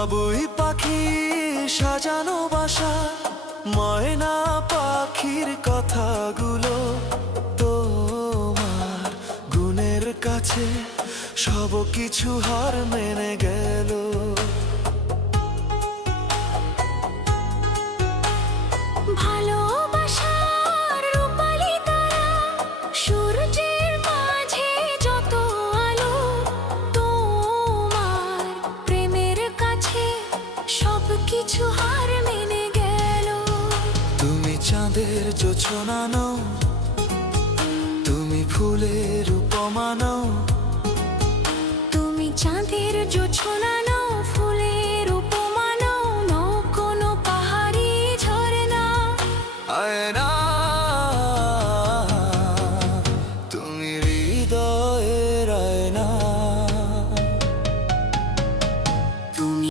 বাবুই পাখি সাজানো বাসা, ময়না পাখির কথাগুলো তোমার গুণের কাছে সব কিছু হার মেনে গেল। ভালোবাসার রূপালি তারা, সূর্যের মাঝে যত আলো, তোমার প্রেমের কাছে সব কিছু হার মেনে গেল। তুমি চাঁদের জোছনা নও, তুমি ফুলের উপমা নও, তুমি চাঁদের জোছনা